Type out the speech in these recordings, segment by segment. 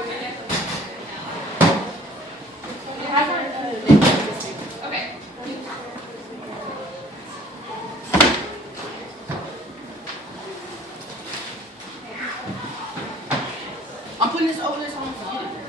Okay. I'm putting this over this on the phone.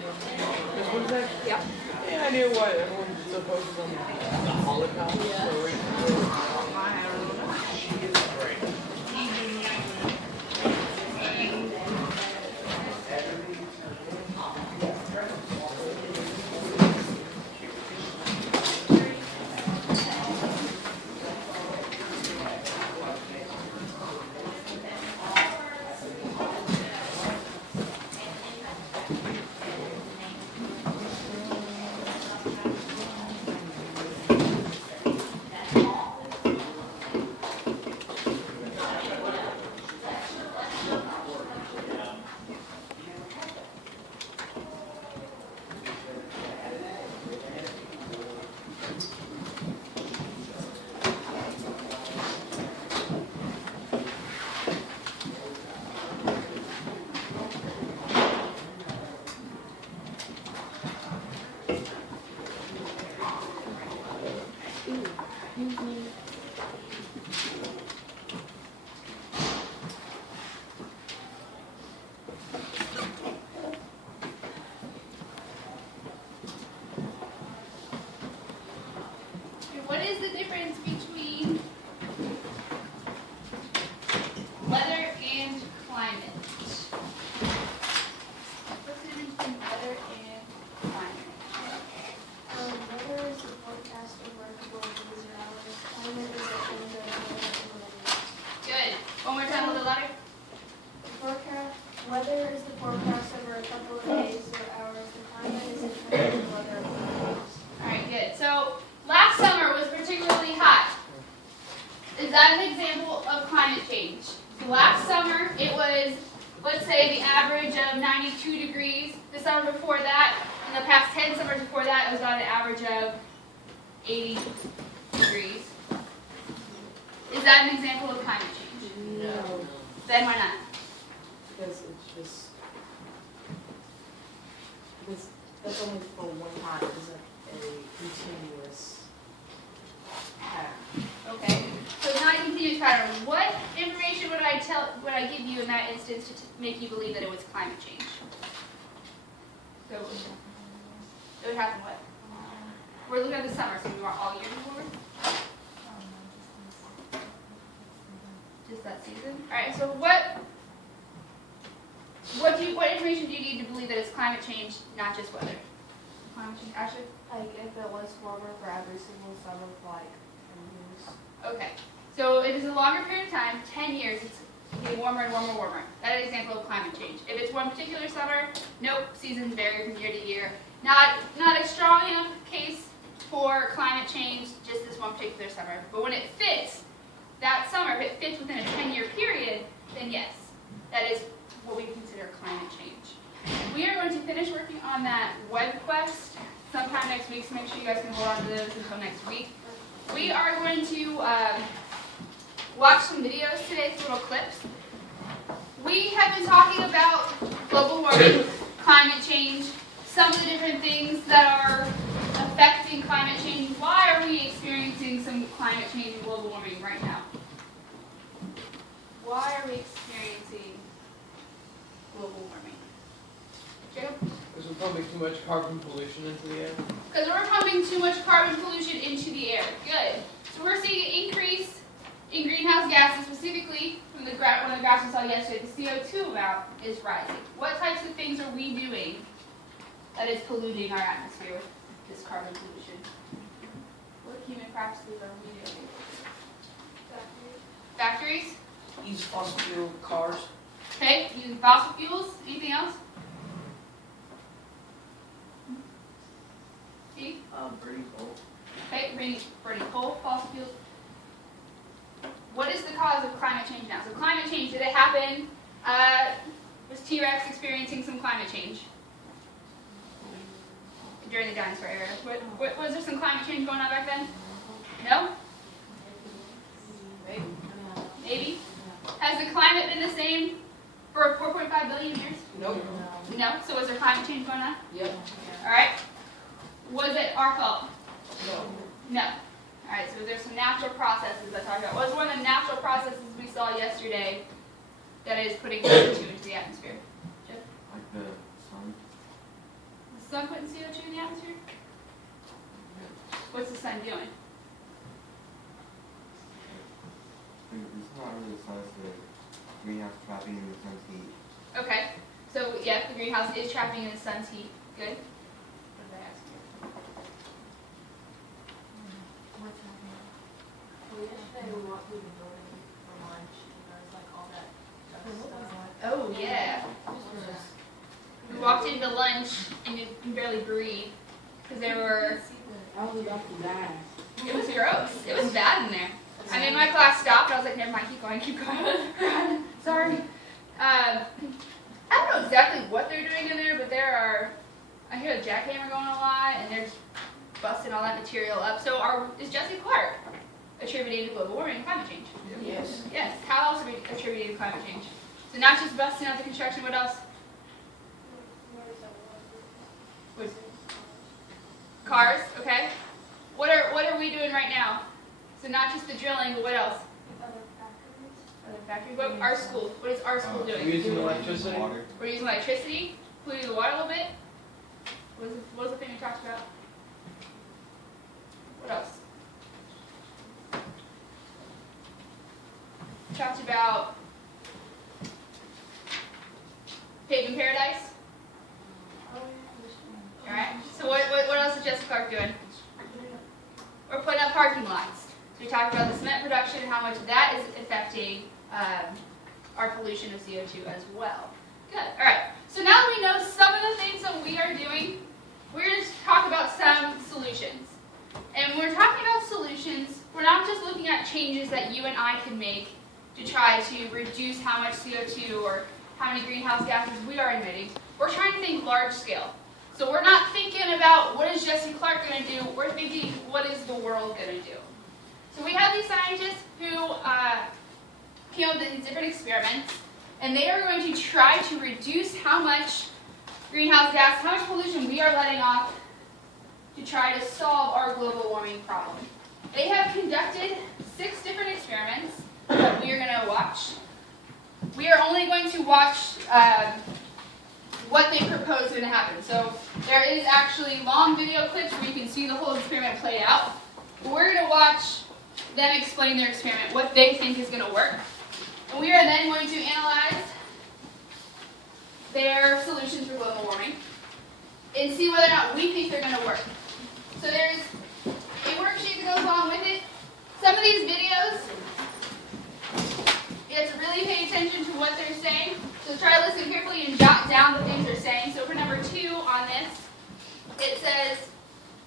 What is that? Yeah. Any idea why everyone's so focused on the Holocaust? Yeah. So I don't know. she is great. What is the difference between weather and climate? What's the difference between weather and climate? Weather is the forecast over a couple of days or hours. Climate is the change of weather and wind. Good. One more time with the letter. Weather is the forecast over a couple of days or hours. The climate is the change of weather over days. All right, good. So last summer was particularly hot. Is that an example of climate change? So last summer it was, let's say, the average of 92 degrees. The summer before that, in the past 10 summers before that, it was about an average of 80 degrees. Is that an example of climate change? No. Then why not? Because it's just, because that's only for one time, it isn't a continuous pattern. Okay. So it's not a continuous pattern. What information would I give you in that instance to make you believe that it was climate change? So it would happen what? We're looking at the summer, so we want all year forward? Just that season? Alright, so what information do you need to believe that it's climate change, not just weather? Climate change, Ashley? Like if it was warmer for every single summer for like 10 years. Okay. So if it's a longer period of time, 10 years, it's getting warmer and warmer and warmer. That's an example of climate change. If it's one particular summer, nope, seasons vary from year to year. Not a strong enough case for climate change, just this one particular summer. But when it fits, that summer, if it fits within a 10-year period, then yes, that is what we consider climate change. We are going to finish working on that web quest sometime next week, so make sure you guys can hold on to those until next week. We are going to watch some videos today, some little clips. We have been talking about global warming, climate change, some of the different things that are affecting climate change. Why are we experiencing some climate change and global warming right now? Why are we experiencing global warming? Jacob? Because we're pumping too much carbon pollution into the air. Because we're pumping too much carbon pollution into the air. Good. So we're seeing an increase in greenhouse gases, specifically from one of the graphs we saw yesterday, the CO2 amount is rising. What types of things are we doing that is polluting our atmosphere with this carbon pollution? What human practices are we doing? Factories? Use fossil fuel cars. Okay, using fossil fuels. Anything else? Steve? Burning coal. Okay, burning coal, fossil fuels. What is the cause of climate change now? So climate change, did it happen? Was T-Rex experiencing some climate change during the dinosaur era? Was there some climate change going on back then? No? Maybe? Has the climate been the same for 4.5 billion years? Nope. No? So was there climate change going on? Yep. Alright. Was it our fault? No. No. Alright, so there's some natural processes I talked about. What was one of the natural processes we saw yesterday that is putting CO2 into the atmosphere? Jeff? Like the sun? sun putting CO2 in the atmosphere? What's the sun doing? It's not really the sun's the greenhouse trapping in the sun's heat. Okay, so yeah, the greenhouse is trapping in the sun's heat. Good. What did I ask you? What's happening? Well, yesterday we walked through the building for lunch, and there was like all that stuff. Oh yeah. We walked into lunch and you can barely breathe because there were. I was about to die. It was gross. It was bad in there. I mean, my class stopped. I was like, never mind, keep going, keep going. Sorry. I don't know exactly what they're doing in there, but I hear the jackhammer going a lot, and they're just busting all that material up. So is Jesse Clark attributing to global warming and climate change? Yes. Yes. How else are we attributing to climate change? So not just busting out the construction, what else? Cars, okay. What are we doing right now? So not just the drilling, but what else? Other factories. What our school? What is our school We're doing? using electricity. Water. We're using electricity, polluting the water a little bit. What was the thing we talked about? What else? We talked about paving paradise. All right. So what else is Jesse Clark doing? We're putting up parking lots. So we talked about the cement production and how much that is affecting our pollution of CO2 as well. Good. All right. So now that we know some of the things that we are doing, we're going to talk about some solutions. And when we're talking about solutions, we're not just looking at changes that you and I can make to try to reduce how much CO2 or how many greenhouse gases we are emitting. We're trying to think large scale. So we're not thinking about what is Jesse Clark going to do, we're thinking what is the world going to do. So we have these scientists who came up with these different experiments, and they are going to try to reduce how much greenhouse gas, how much pollution we are letting off to try to solve our global warming problem. They have conducted 6 different experiments that we are going to watch. We are only going to watch what they propose is going to happen. So there is actually long video clips where you can see the whole experiment played out. But we're going to watch them explain their experiment, what they think is going to work. And we are then going to analyze their solutions for global warming and see whether or not we think they're going to work. So there's a worksheet that goes along with it. Some of these videos, you have to really pay attention to what they're saying. So try to listen carefully and jot down the things they're saying. So for number 2 on this, it says,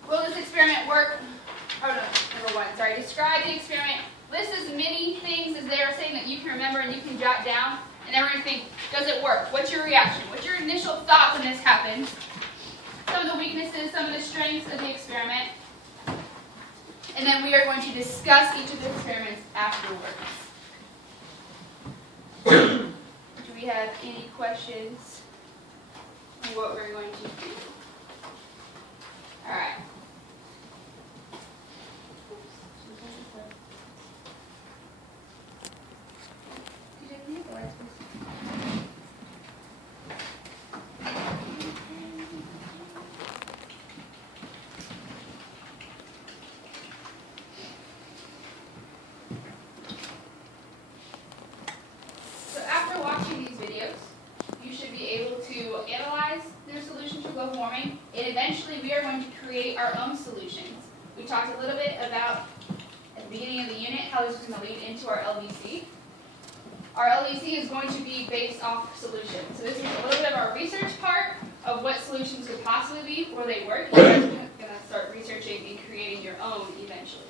will this experiment work? Oh no, number 1, sorry. Describe the experiment. List as many things as they are saying that you can remember and you can jot down. And then we're going to think, does it work? What's your reaction? What's your initial thought when this happens? Some of the weaknesses, some of the strengths of the experiment. And then we are going to discuss each of the experiments afterwards. Do we have any questions on what we're going to do? All right. So after watching these videos, you should be able to analyze their solutions to global warming, and eventually we are going to create our own solutions. We talked a little bit about, at the beginning of the unit, how this is going to lead into our LVC. Our LVC is going to be based off solutions. So this is a little bit of our research part of what solutions could possibly be, where they work. You're going to start researching and creating your own eventually.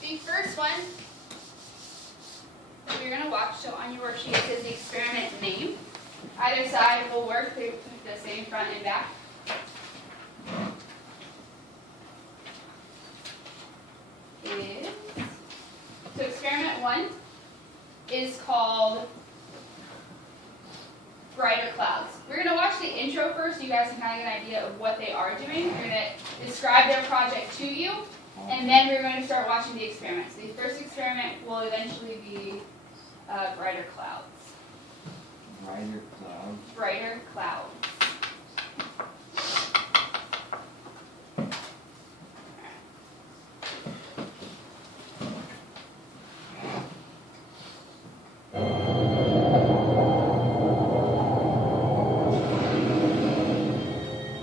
The first one that we're going to watch, so on your worksheet it says the experiment name. Either side will work, they're the same front and back. So experiment 1 is called Brighter Clouds. We're going to watch the intro first so you guys can kind of get an idea of what they are doing. warming. We're going to describe their project to you, and then we're going to start watching the experiments. The first experiment will eventually be brighter clouds. Brighter clouds. Brighter clouds.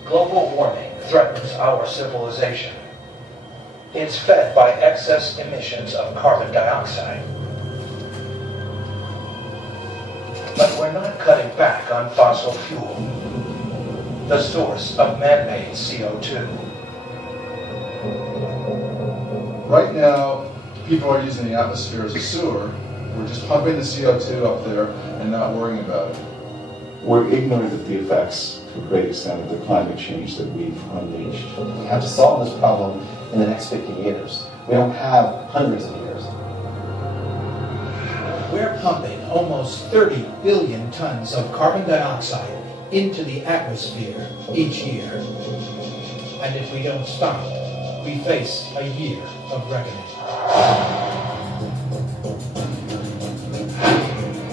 Global warming threatens our civilization. It's fed by excess emissions of carbon dioxide. But we're not cutting back on fossil fuel, the source of man-made CO2. Right now, people are using the atmosphere as a sewer. We're just pumping the CO2 up there and not worrying about it. We're ignorant of the effects, to a great extent, of the climate change that we've unleashed. We have to solve this problem in the next 50 years. We don't have hundreds of years. We're pumping almost 30 billion tons of carbon dioxide into the atmosphere each year. And if we don't stop, we face a year of reckoning.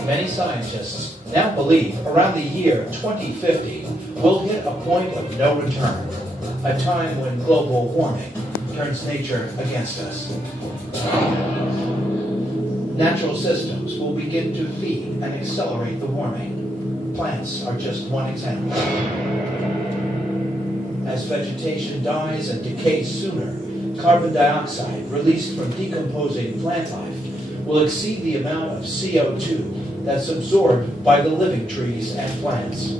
Many scientists now believe around the year 2050, we'll hit a point of no return, a time when global warming turns nature against us. Natural systems will begin to feed and accelerate the warming. Plants are just one example. As vegetation dies and decays sooner, carbon dioxide released from decomposing plant life will exceed the amount of CO2 that's absorbed by the living trees and plants.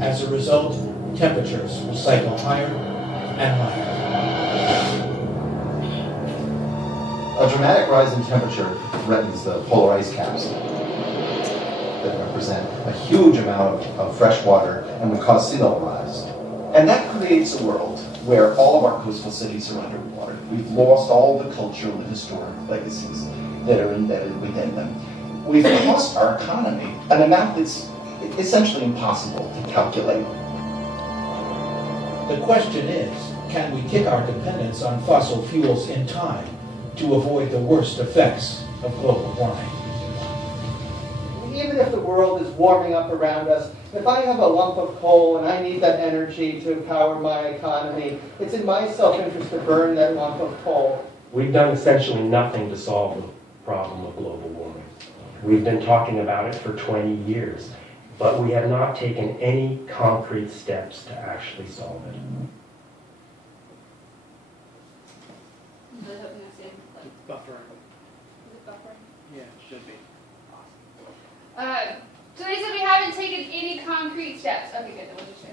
As a result, temperatures will cycle higher and higher. A dramatic rise in temperature threatens the polar ice caps that represent a huge amount of fresh water and would cause sea level rise. And that creates a world where all of our coastal cities are underwater. We've lost all the cultural and historic legacies that are embedded within them. We've cost our economy an amount that's essentially impossible to calculate. The question is, can we kick our dependence on fossil fuels in time to avoid the worst effects of global warming? Even if the world is warming up around us, if I have a lump of coal and I need that energy to power my economy, it's in my self-interest to burn that lump of coal. We've done essentially nothing to solve the problem of global warming. We've been talking about it for 20 years, but we have not taken any concrete steps to actually solve it. Buffering. Is it buffering? Yeah, it should be. So they said we haven't taken any concrete steps. Okay, good. Then we'll just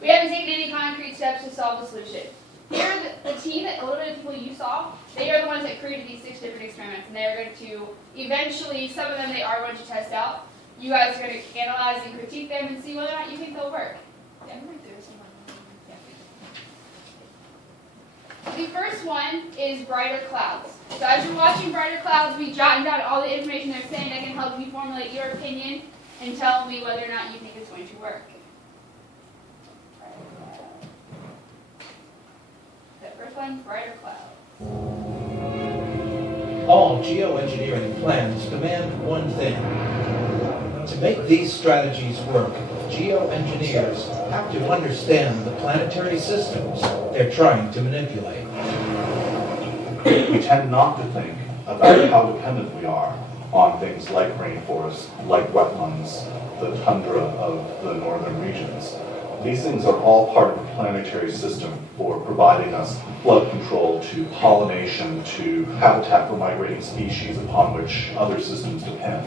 we haven't taken any concrete steps to solve the solution. Here, the team, a little bit of people you saw, they are the ones that created these 6 different experiments, and they are going to eventually, some of them they are going to test out. You guys are going to analyze and critique them and see whether or not you think they'll work. Yeah, I'm going to do this one. The first one is brighter clouds. So as you're watching brighter clouds, we jotting down all the information they're saying that can help you formulate your opinion and tell me whether or not you think it's going to work. The first one, brighter clouds. All geoengineering plans demand one thing. To make these strategies work, geoengineers have to understand the planetary systems they're trying to manipulate. We tend not to think about how dependent we are on things like rainforests, like wetlands, the tundra of the northern regions. These things are all part of the planetary system for providing us flood control, to pollination, to habitat for migrating species upon which other systems depend.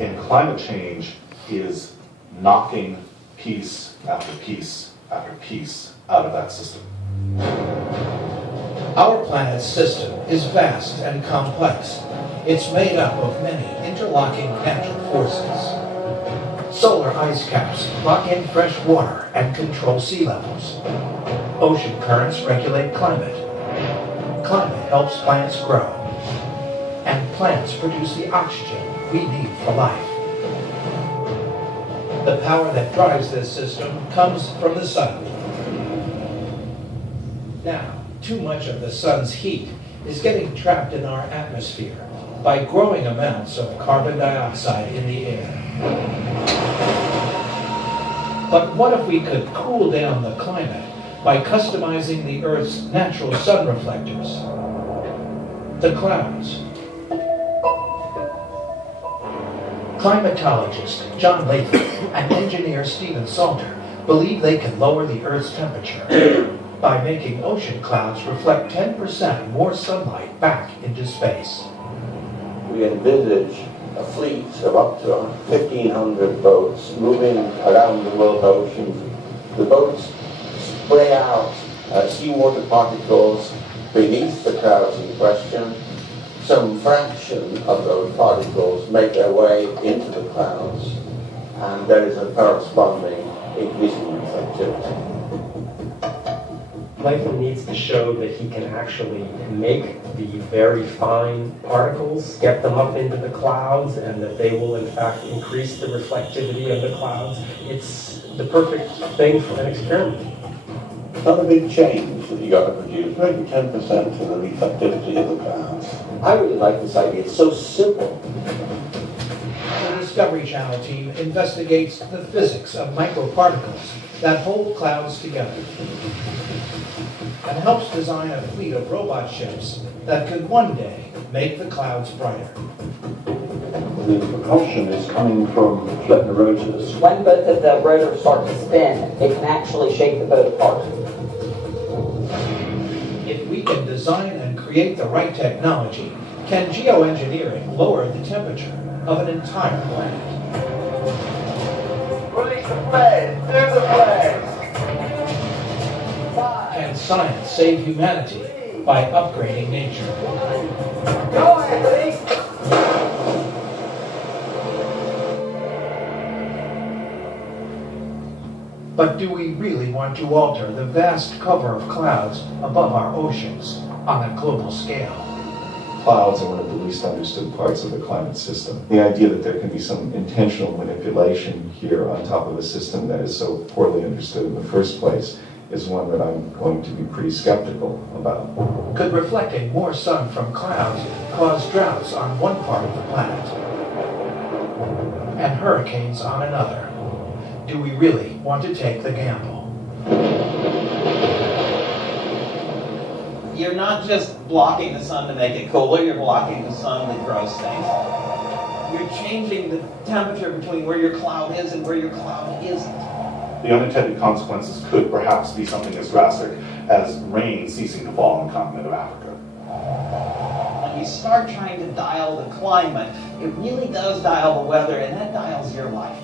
And climate change is knocking piece after piece after piece out of that system. Our planet's system is vast and complex. It's made up of many interlocking natural forces. Solar ice caps lock in fresh water and control sea levels. Ocean currents regulate climate. Climate helps plants grow. And plants produce the oxygen we need for life. The power that drives this system comes from the sun. Now, too much of the sun's heat is getting trapped in our atmosphere by growing amounts of carbon dioxide in the air. But what if we could cool down the climate by customizing the Earth's natural sun reflectors? The clouds. Climatologist John Latham and engineer Stephen Salter believe they can lower the Earth's temperature by making ocean clouds reflect 10% more sunlight back into space. We envisage a fleet of up to 1,500 boats moving around the world oceans. The boats spray out seawater particles beneath the clouds in question. Some fraction of those particles make their way into the clouds, and there is a corresponding increase in reflectivity. Latham needs to show that he can actually make the very fine particles, get them up into the clouds, and that they will in fact increase the reflectivity of the clouds. It's the perfect thing for an experiment. Not a big change that you got to produce, maybe 10% of the reflectivity of the clouds. I really like this idea. It's so simple. The Discovery Channel team investigates the physics of microparticles that hold clouds together and helps design a fleet of robot ships that could one day make the clouds brighter. The propulsion is coming from the rotors. When both of the rotors start to spin, it can actually shake the boat apart. If we can design and create the right technology, can geoengineering lower the temperature of an entire planet? Release the flags! There's the flags! Can science save humanity by upgrading nature? Go, Anthony! But do we really want to alter the vast cover of clouds above our oceans on a global scale? Clouds are one of the least understood parts of the climate system. The idea that there can be some intentional manipulation here on top of a system that is so poorly understood in the first place is one that I'm going to be pretty skeptical about. Could reflecting more sun from clouds cause droughts on one part of the planet and hurricanes on another? Do we really want to take the gamble? You're not just blocking the sun to make it cooler, you're blocking the sun that grows things. You're changing the temperature between where your cloud is and where your cloud isn't. The unintended consequences could perhaps be something as drastic as rain ceasing to fall on the continent of Africa. When you start trying to dial the climate, it really does dial the weather, and that dials your life.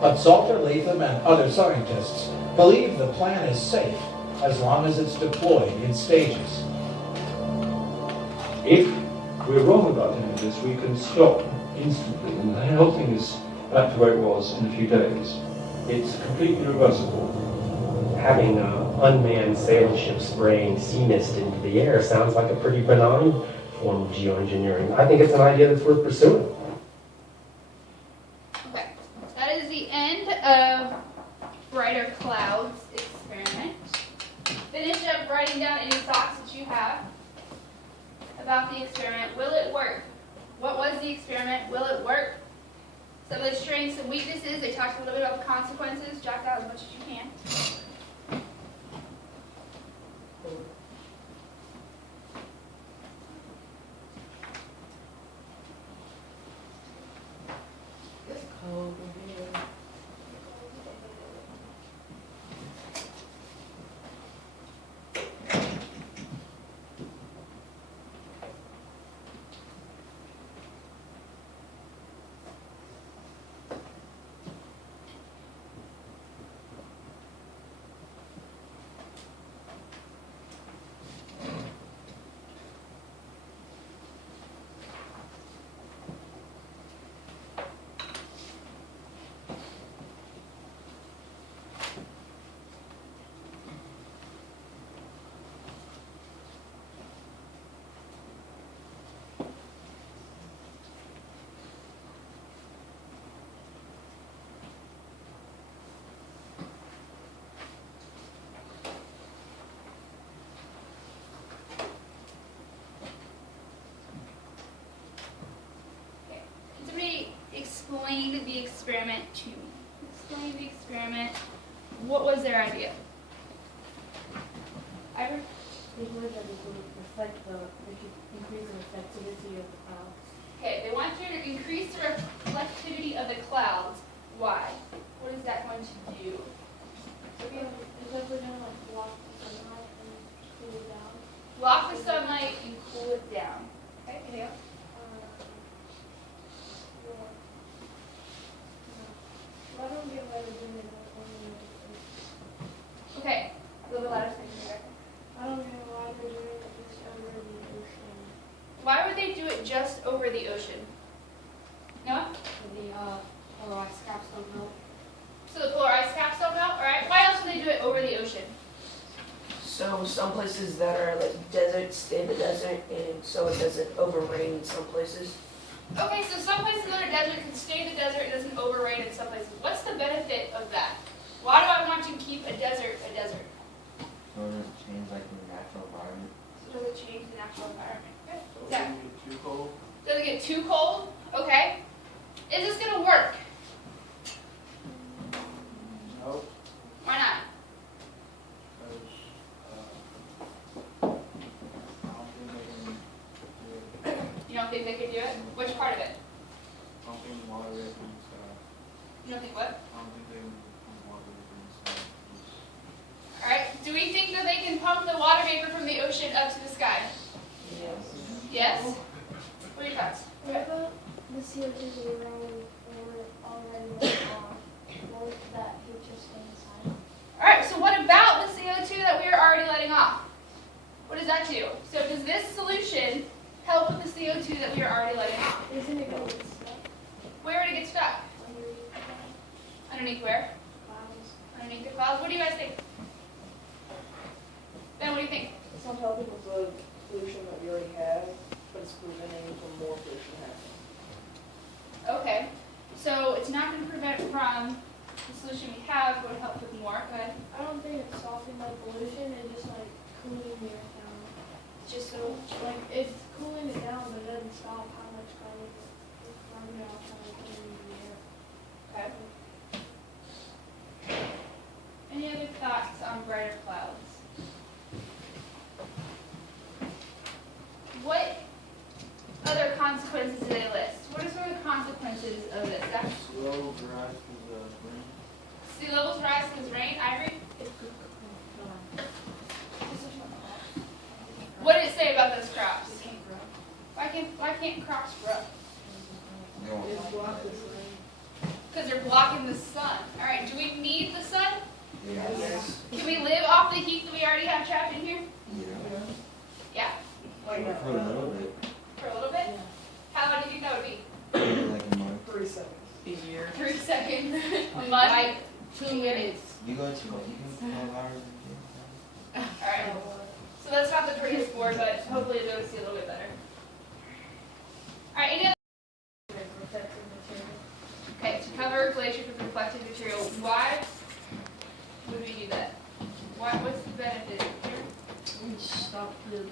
But Salter, Latham, and other scientists believe the plan is safe as long as it's deployed in stages. If we're wrong about any of this, we can stop instantly, and the whole thing is back to where it was in a few days. It's completely reversible. Having unmanned sail ships spraying sea mist into the air sounds like a pretty benign form of geoengineering. I think it's an idea that's worth pursuing. Okay, that is the end of Brighter Clouds experiment. Finish up writing down any thoughts that you have about the experiment. Will it work? What was the experiment? Will it work? Some of the strengths and weaknesses. They talked a little bit about the consequences. Jot down as much as you can. It's cold in here. experiment to explain the experiment. What was their idea? Ivor? They wanted that it would reflect increase the reflectivity of the clouds. Okay, they want you to increase the reflectivity of the clouds. Why? What is that going to do? It's like we're gonna like block the sunlight and cool it down. Block the sunlight and cool it down. Okay, anything else? I don't get why they're doing it only. Okay, a little bit louder. So I don't get why they're doing it just over the ocean. why would they do it just over the ocean? Noah? The polar ice caps don't melt. So the polar ice caps don't melt, alright? Why else would they do it over the ocean? So some places that are like deserts stay in the desert, and so it doesn't overrain in some places. Okay, so some places that are desert can stay in the desert, it doesn't overrain in some places. What's the benefit of that? Why do I want to keep a desert a desert? So it doesn't change like the natural environment. So does it change the natural environment? Good. So it Zach? doesn't get too cold. Does it get too cold? Okay. Is this gonna work? No. Why not? You don't think they could do it? Which part of it? Pumping water in inside. You don't think what? I don't think they can pump water inside. Alright, do we think that they can pump the water vapor from the ocean up to the sky? Yes. Yes? What are your thoughts? What about the CO2 that we were already running off? Won't that heat just stay inside? Alright, so what about the CO2 that we are already letting off? What does that do? So does this solution help with the CO2 that we are already letting off? Isn't it going to get stuck Where would it get stuck? underneath the clouds? Underneath where? Underneath the clouds? What do you guys think? Ben, what do you think? It's not helping with the pollution that we already have, but it's preventing from more pollution happening. Okay, so it's not going to prevent from the solution we have, but would help with more. Go ahead. I don't think it's stopping like pollution, it's just like cooling the earth down. Just so, Like it's cooling it down, but it doesn't stop how much carbon dioxide is coming into the air. okay. Any other thoughts on brighter clouds? What other consequences do they list? What are some of the consequences of this? Zach? Sea levels rise because rain. Sea levels rise because rain. Ivory? What did it say about those crops? Why can't crops grow? Because they're blocking the sun. All right, do we need the sun? Yes. Can we live off the heat that we already have trapped in here? Yeah. Yeah, For a little bit. for a little bit. How long do you think that would be? Like a month. 3 seconds. A year. 3 seconds. A month. Like 2 minutes. You go to 12 hours a day. All right. So that's not the prettiest board, but hopefully it'll see a little bit better. All right. Any other? Okay, to cover glaciers with reflective material. Why would we do that? What's the benefit here? We stop the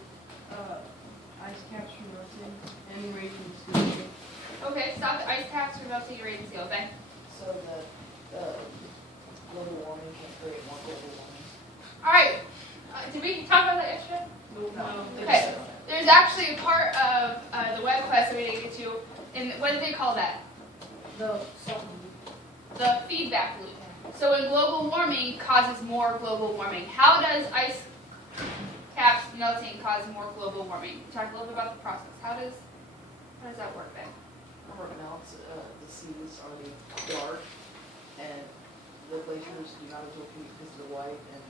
ice caps from melting and raising sea. Okay, stop the ice caps from melting and raising sea level. Ben? So that global warming can create more global warming. All right. Did we talk about that yesterday? No. Okay. There's actually a part of the web quest that we didn't get to. And what did they call that? The feedback loop. So when global warming causes more global warming, how does ice caps melting cause more global warming? We talked a little bit about the process. How does that work then? Right now, the seas are dark, and the glaciers do not absorb heat because they're white, and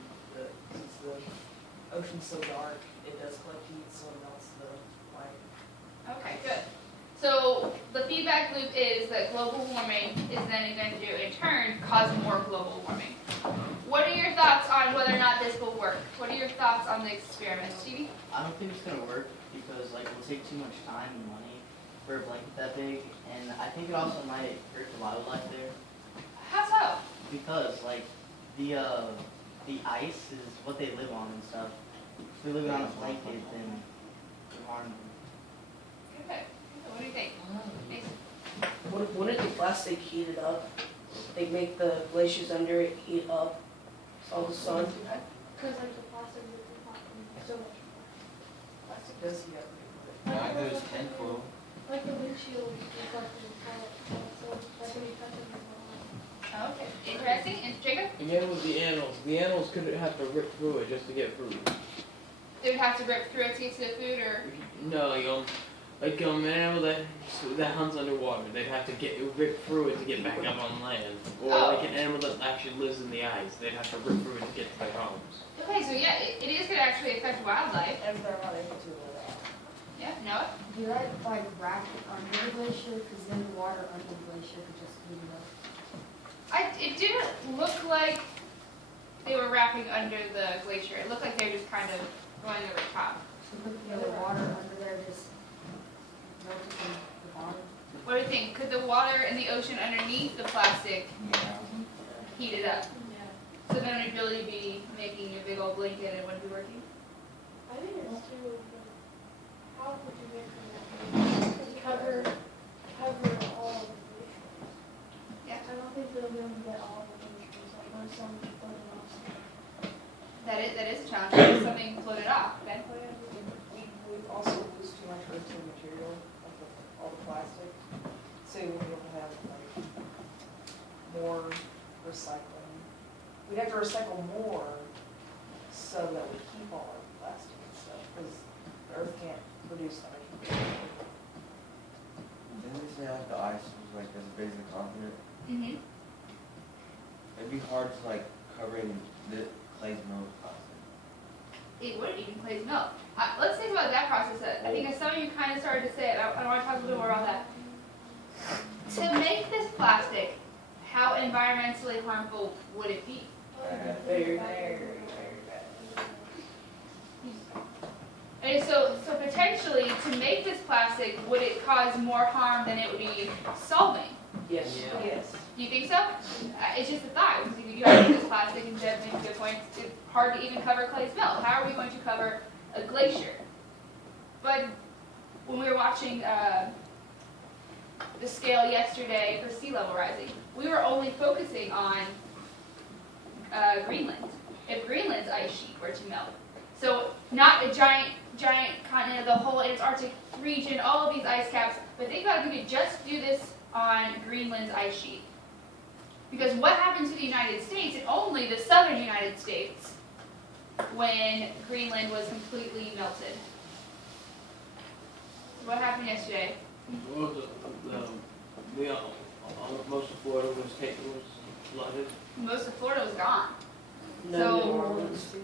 since the ocean's so dark, it does collect heat, so it melts the white. Okay, good. So the feedback loop is that global warming is then going to, in turn, cause more global warming. What are your thoughts on whether or not this will work? What are your thoughts on the experiment, Stevie? I don't think it's going to work because like it'll take too much time and money for a blanket that big, and I think it also might hurt the wildlife there. How so? Because like the ice is what they live on and stuff. If they're living on a blanket, then they're harming them. Okay. What do you think, Mason? Wouldn't the plastic heat it up? They make the glaciers under it heat up, all the sun. Because like the plastic is so much. Plastic does heat up. Not those tinfoil. Like the windshield reflecting so that's when you touch it. Okay, interesting. And Jacob? Again with the animals could have to rip through it just to get food. They would have to rip through it to get to the food, or? No, like an animal that hunts underwater, they'd have to rip through it to get back up on land. Or like an animal that actually lives in the ice, they'd have to rip through it to get to their homes. Okay, so yeah, it is going to actually affect wildlife. And they're not able to live out. Yeah, Noah? Do that like wrap it under the glacier? Because then the water under the glacier could just heat it up. It didn't look like they were wrapping under the glacier. It looked like they were just kind of going over the top. The water under there just melted in the bottom. What do you think? Could the water in the ocean underneath the plastic heat it up? Yeah. So then it would really be making a big old blanket and it wouldn't be working? I think it's too, how would you make it cover all of the glaciers? Yeah. I don't think they'll be able to get all of the glaciers, like there's some floating off. That is a challenge. There's something floated off. Okay? We've also used too much routine material, like all the plastic. So we'll be able to have like more recycling. We'd have to recycle more so that we keep all our plastic and stuff, because the earth can't produce that much. Didn't they say like the ice was like as big as a continent? Mm-hmm. It'd be hard to like covering the clay's milk with plastic. It would even clays milk. Let's think about that process. I think some of you kind of started to say it. I want to talk a little bit more about that. To make this plastic, how environmentally harmful would it be? Very, very, very bad. Okay, so potentially, to make this plastic, would it cause more harm than it would be solving? Yes. Yes. Do you think so? It's just a thought. Because if you have this plastic, and Deb makes a good point, it's hard to even cover clay's milk. How are we going to cover a glacier? But when we were watching the scale yesterday for sea level rising, we were only focusing on Greenland. If Greenland's ice sheet were to melt, so not a giant continent, the whole Antarctic region, all of these ice caps, but think about if we could just do this on Greenland's ice sheet. Because what happened to the United States, and only the southern United States, when Greenland was completely melted? What happened yesterday? Well, most of Florida was flooded. Most of Florida was gone. No, So New Orleans.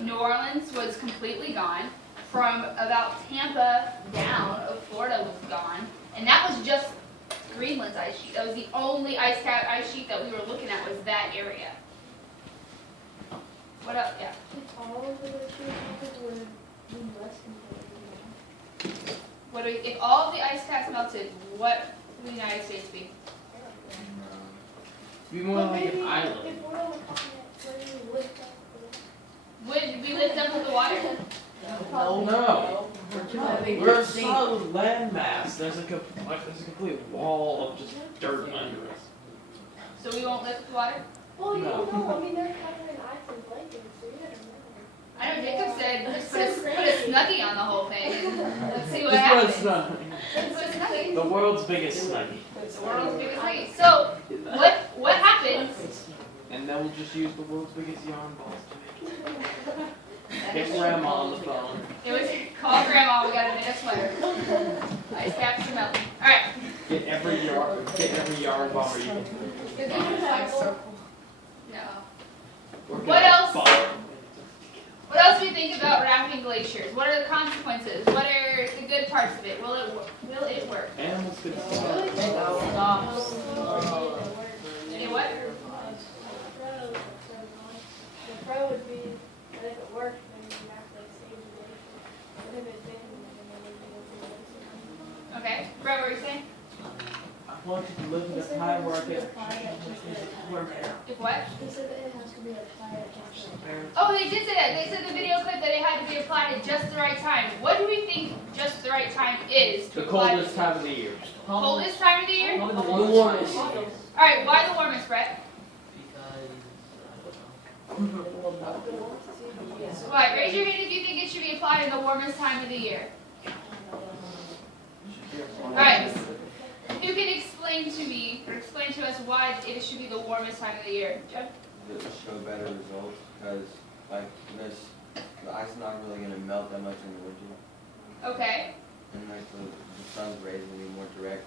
New Orleans was completely gone. From about Tampa down of Florida was gone. And that was just Greenland's ice sheet. That was the only ice sheet that we were looking at was that area. What else? Yeah. If all of the glaciers would be less than What do we, if all of the ice caps melted, what would the United States be? Be more like an island. If we're on the continent, where do we lift up? Would we lift up with the water? No. We're a solid landmass. There's a complete wall of just dirt under us. So we won't lift with the water? Well, you No. know, I mean, they're covering ice and blankets, so you gotta remember. I know Jacob said just That's put so a crazy. Snuggie on the whole thing and let's see what Just put a happens. Snuggie. Let's put a Snuggie. The world's biggest Snuggie. The world's biggest Snuggie. So what happens? And then we'll just use the world's biggest yarn balls to make it. Get Grandma on the phone. It was call Grandma. We got to make a sweater. Ice caps are melting. All right. Get every yarn ball you can. No. We're What gonna else? bomb. What else do you think about wrapping glaciers? What are the consequences? What are the good parts of it? Will it work? Animals could It what? The pro would be that if it worked, then you have to like save the glacier. But if it didn't, then it would be able to. Okay. Brett, what were you saying? want you to live in a time where I get warm air. If what? They said that it has to be applied at just the right time. Oh, they did say that. They said in the video clip that it had to be applied at just the right time. What do we think just the right time is? The coldest time of the year. Coldest time of the year? The warmest. Alright, why the warmest, Brett? Why? Raise your hand if you think it should be applied in the warmest time of the year. Alright. Who can explain to me, or explain to us why it should be the warmest time of the year? Jeff? To show better results, because like the ice is not really going to melt that much in the winter. Okay. And like the sun's rays will be more direct.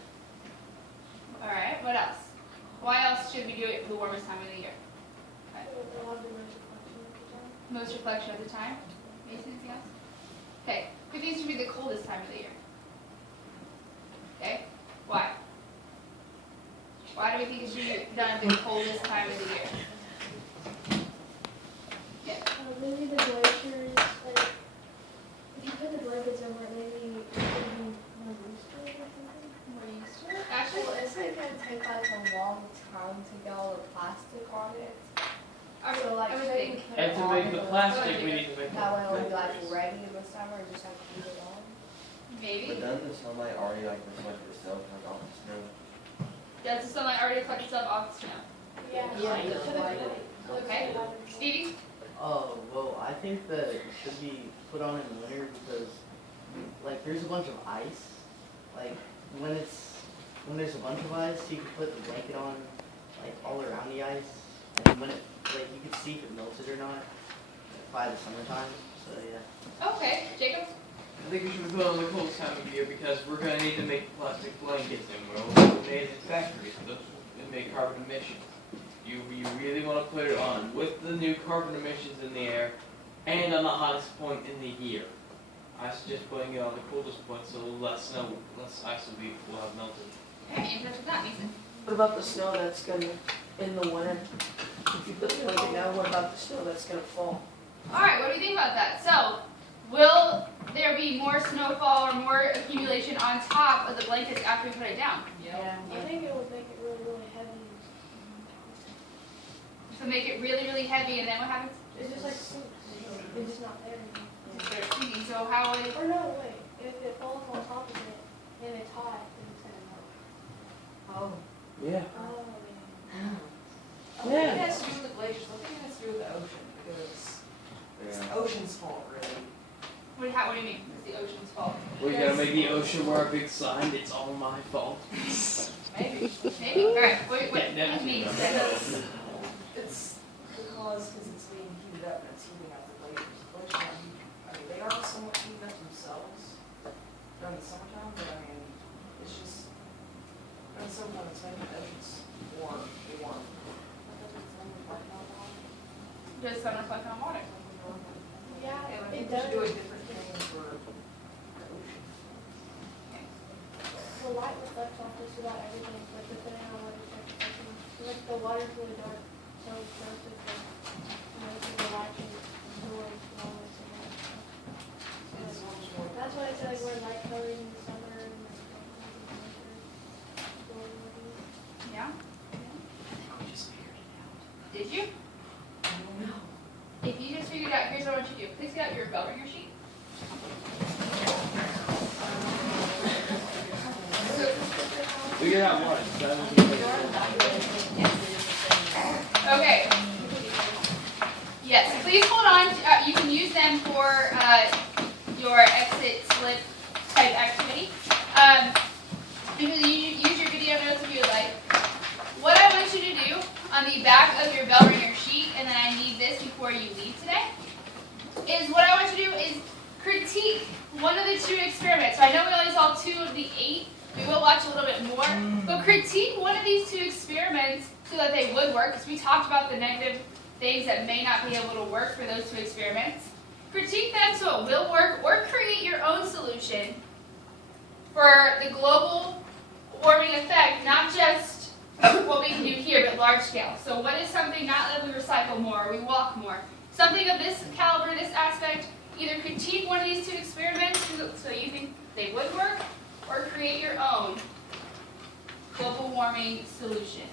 Alright, what else? Why else should we do it the warmest time of the year? Most reflection of the time? Mason, anything else? Okay. Who thinks it should be the coldest time of the year? Okay. Why? Why do we think it should be done at the coldest time of the year? Yeah. Maybe the glaciers, like, if you put the blankets over it, maybe it would be more used to it or something. More used to it? Actually, Well, it's like gonna take like a long time to get all the plastic on it. So like, I would say think. we put And it to on make in the the plastic, winter, we need to make that way it'll be it. like ready in the summer and just have to keep it on. Maybe. But doesn't the sunlight already like reflect itself like off the snow? Does the sunlight already reflect itself off the snow? Yeah. Okay. Stevie? Oh, well, I think that it should be put on in the winter because, like, there's a bunch of ice. Like, when there's a bunch of ice, you can put the blanket on, like, all around the ice. And when it, like, you can see if it melted or not by the summertime. So, yeah. Okay. Jacob? I think we should put it on the coldest time of year because we're going to need to make plastic blankets and we're made in factories. Those will make carbon emissions. You really want to put it on with the new carbon emissions in the air and on the hottest point in the year. I suggest putting it on the coldest point so less ice will have melted. Okay, in touch with that, Mason. What about the snow that's gonna, in the winter? If you put the blanket down, what about the snow that's gonna fall? Alright, what do you think about that? So, will there be more snowfall or more accumulation on top of the blankets after we put it down? Yeah. I think it would make it really, really heavy. So make it really, really heavy and then what happens? It's just like sinks. It's just not there anymore. They're sinking, so how would it... Or no, wait. If it falls on top of it and it's hot, then it's gonna melt. Oh. Yeah. Oh, man. I don't think it has to do with the glaciers, I think it has to do with the ocean, because it's the ocean's fault, really. What do you mean? It's the ocean's fault. We're going to make the ocean wear a big sign, it's all my fault. Maybe. Maybe. Alright, what do you mean? It's because it's being heated up and it's heating up the glaciers. The glaciers are heating, I mean, they are somewhat heating up themselves during the summertime, but I mean, it's just, during the summertime, it's making the oceans warm. Does sun reflect on water? Yeah, And I it think we does. should do a different thing for the ocean. The light reflects off just about everything, like depending on what it's reflecting. Like the water's really dark, so it's perfect for, the light can absorb all this and that. That's why I say like we're light coloring in the summer and like in the winter. Yeah? I think we just figured it out. Did you? I don't know. If you just figured it out, here's what I want you to do. Please get out your bell ringer sheet. Figure out what. Okay. Yes, please hold on. You can use them for your exit slip type activity. You can use your video notes if you would like. What I want you to do on the back of your bell ringer sheet, and then I need this before you leave today, is what I want you to do is critique one of the two experiments. So I know we only saw 2 of the 8. We will watch a little bit more. But critique one of these 2 experiments so that they would work, because we talked about the negative things that may not be able to work for those 2 experiments. Critique them so it will work, or create your own solution for the global warming effect, not just what we can do here, but large scale. So what is something, not that we recycle more, or we walk more, something of this caliber, this aspect, either critique one of these 2 experiments so you think they would work, or create your own global warming solution?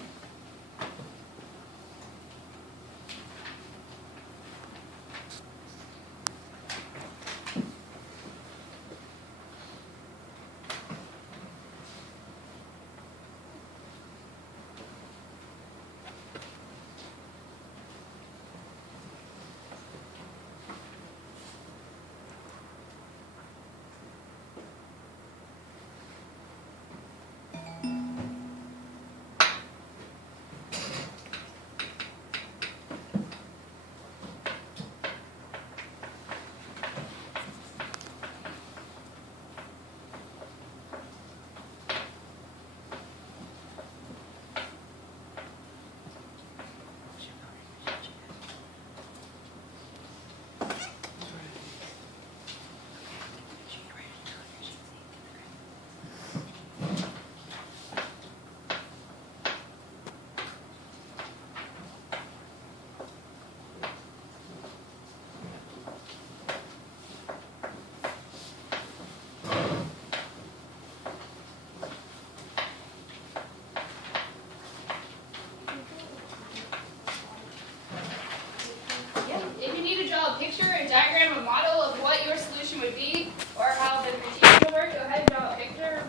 If you need to draw a picture, a diagram, a model of what your solution would be, or how the critique would work, go ahead and draw a picture.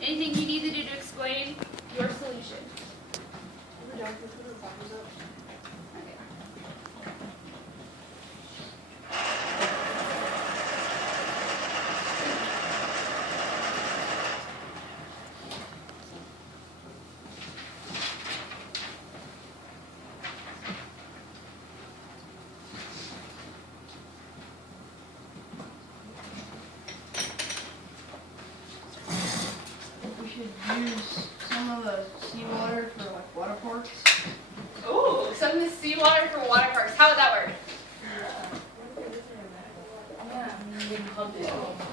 Anything you need to do to explain your solution. Okay. We should use some of the seawater for like water parks. Ooh, some of the seawater for water parks. How would that work?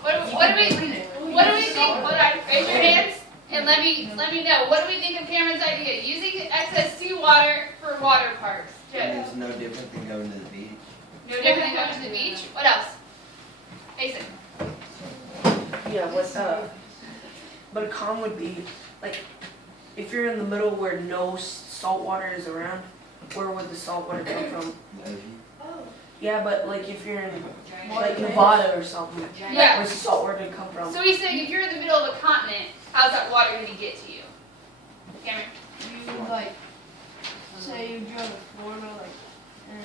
What do we think? Hold on, raise your hands and let me know. What do we think of Cameron's idea? Using excess seawater for water parks. Jim? It's no different than going to the beach. No different than going to the beach? What else? Mason. Yeah, but a con would be, like, if you're in the middle where no salt water is around, where would the salt water come from? Yeah, but like if you're in like Nevada or something, Yeah. where's the salt water come from? So he's saying if you're in the middle of a continent, how's that water going to get to you? Cameron? You like, say you drove to Florida, like,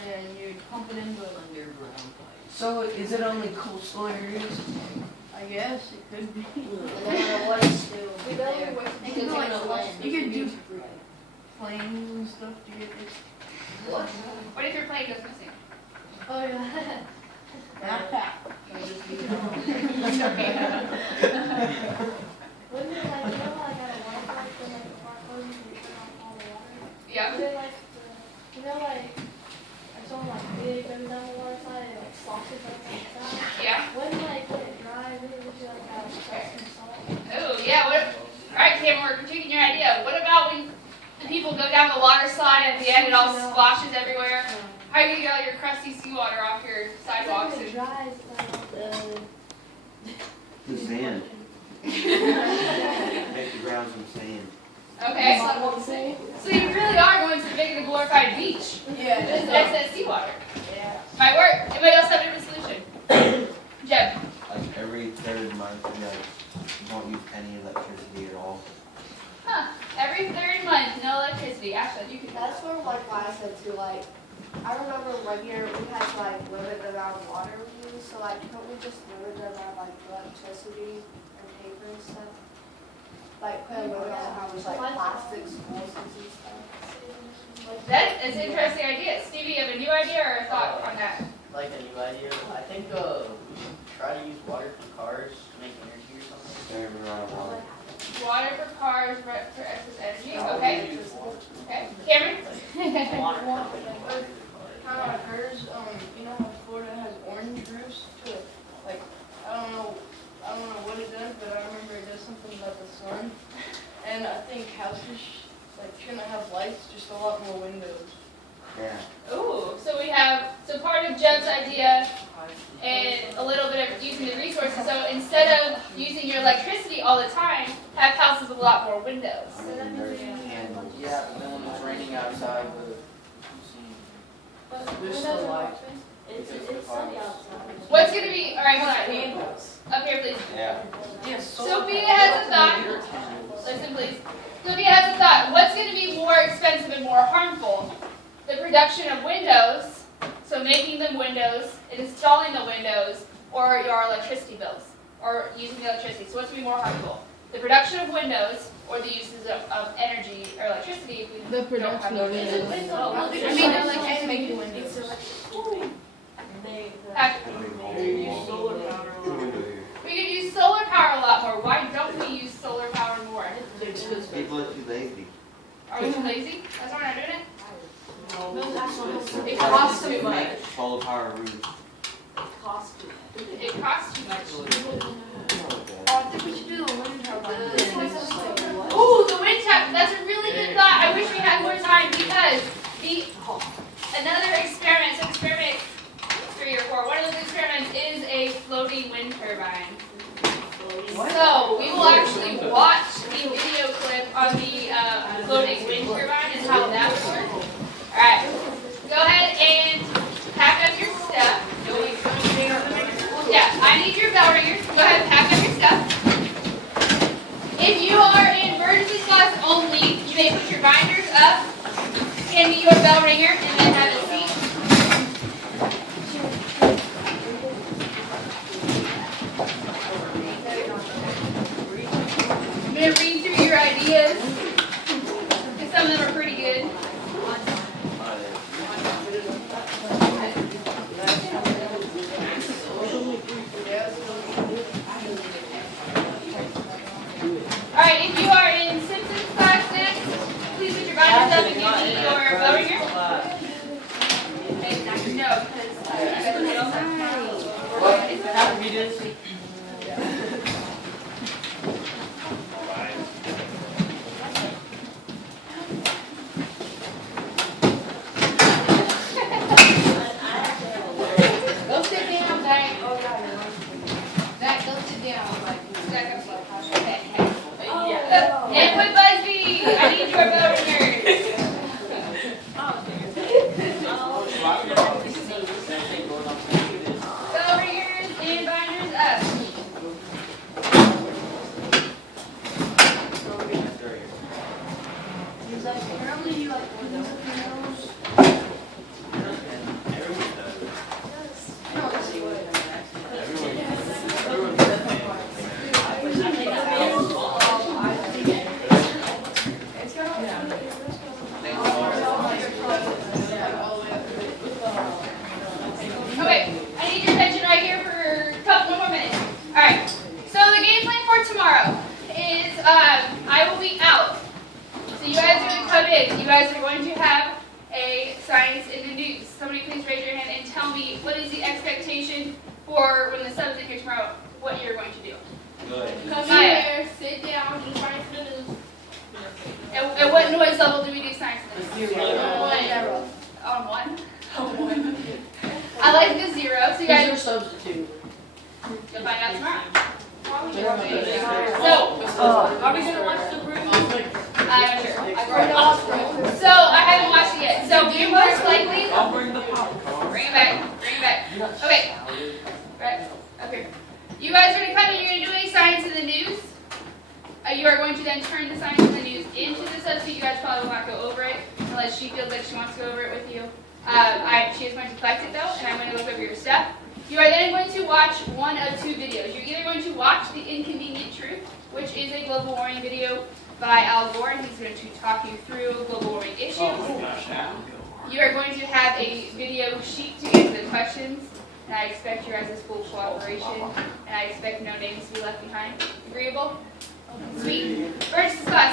and you pump it into an underground pipe. So is it only coastal areas? I guess it could be. You could do planes and stuff to get it. What if your plane goes missing? Oh, yeah. Wouldn't it like, you know, like at a water park, when like the park closes and you turn off all the water? Yeah. Would it like, you know, like, if someone like big goes down the water side and it like sloshes like that side? Yeah. Wouldn't like, when it dries, wouldn't it just like have some salt? Oh, yeah. All right, Cameron, we're critiquing your idea. What about when the people go down the water slide and at the end it all splashes everywhere? How are you going to get all your crusty seawater off your sidewalks? When it dries, like, The sand. Make the ground some sand. Okay. So you really are going to make it a glorified beach. Yeah. Just excess seawater. Yeah. Might work. Anybody else have a different solution? Jeb. Like every third month, you don't use any electricity at all. Huh. Every third month, no electricity. Ashley, you can. That's sort of like why I said too, like, I remember one year we had to like limit the amount of water we use, so like, can't we just limit the amount of like electricity and paper and stuff? Like, put a limit on how much like plastics, schools and stuff. That's an interesting idea. Stevie, you have a new idea or a thought on that? Like a new idea, I think we should try to use water for cars to make energy or something. Water. Water for cars, for excess energy. Okay. Okay. Cameron? How it occurs, you know how Florida has orange roofs to it? Like, I don't know what it does, but I remember it does something about the sun. And I think houses like shouldn't have lights, just a lot more windows. Yeah. Ooh, so part of Jeb's idea and a little bit of using the resources sources. So instead of using your electricity all the time, have houses with a lot more windows. Yeah, but then when it's raining outside, There's still light. It's sunny outside. What's going to be, all right, hold on. Up here, please. yeah. Sophia has a thought. Listen, please. Sophia has a thought. What's going to be more expensive and more harmful? The production of windows, so making them windows, installing the windows, or your electricity bills, or using the electricity. So what's going to be more harmful? The production of windows, or the uses of energy or electricity if we don't have the windows. I mean, they're like making windows. We could use solar power a lot more. Why don't we use solar power more? People are too lazy. Are we too lazy? That's why we're not doing it? It costs too much. Solar power roof. It costs too much. I think we should do the wind turbine. Ooh, the wind turbine. That's a really good thought. I wish we had more time because another experiment, so experiment 3 or 4, one of those experiments is a floating wind turbine. So we will actually watch the video clip on the floating wind turbine and how that would work. All right, go ahead and pack up your stuff. Yeah, I need your bell ringers. Go ahead and pack up your stuff. If you are in emergency class only, you may put your binders up, hand me your bell ringer, and then have a seat. I'm going to read through your ideas, because some of them are pretty good. All right, if you are in Simpsons class next, please put your binders up and give me your bell ringer. No, because go sit down, Zach. Zach, go sit down. Zach, okay. Input Busby, I need your bell ringers. Bell ringers and binders up. He's like, apparently you like windows. Everyone does. No, let's see what it is. Okay, I need your attention right here for a couple more minutes. All right, so the game plan for tomorrow is I will be out. So you guys are going to come in. You guys are going to have a science in the news. Somebody please raise your hand and tell me what is the expectation for when the sun's in here tomorrow, what you're going to do. Good. Come here, sit down, do science in the news. At what noise level do we do science in the news? Zero. On 1? I like the 0, so you guys substitute. you'll find out tomorrow. So, are we gonna watch the proof? I'm sure. So I haven't watched it yet. So you most likely I'll bring the popcorn. bring it back. Bring it back. Okay. Right up here. You guys are gonna come in. You're gonna do a science in the news. You are going to then turn the science in the news into the substitute. You guys probably will not go over it unless she feels like she wants to go over it with you. She is going to collect it though, and I'm going to look over your stuff. You are then going to watch one of 2 videos. You're either going to watch The Inconvenient Truth, which is a global warming video by Al Gore, and he's going to talk you through global warming issues. You are going to have a video sheet to answer the questions, and I expect your guys' full cooperation, and I expect no names to be left behind. Agreeable? Sweet. Emergency class.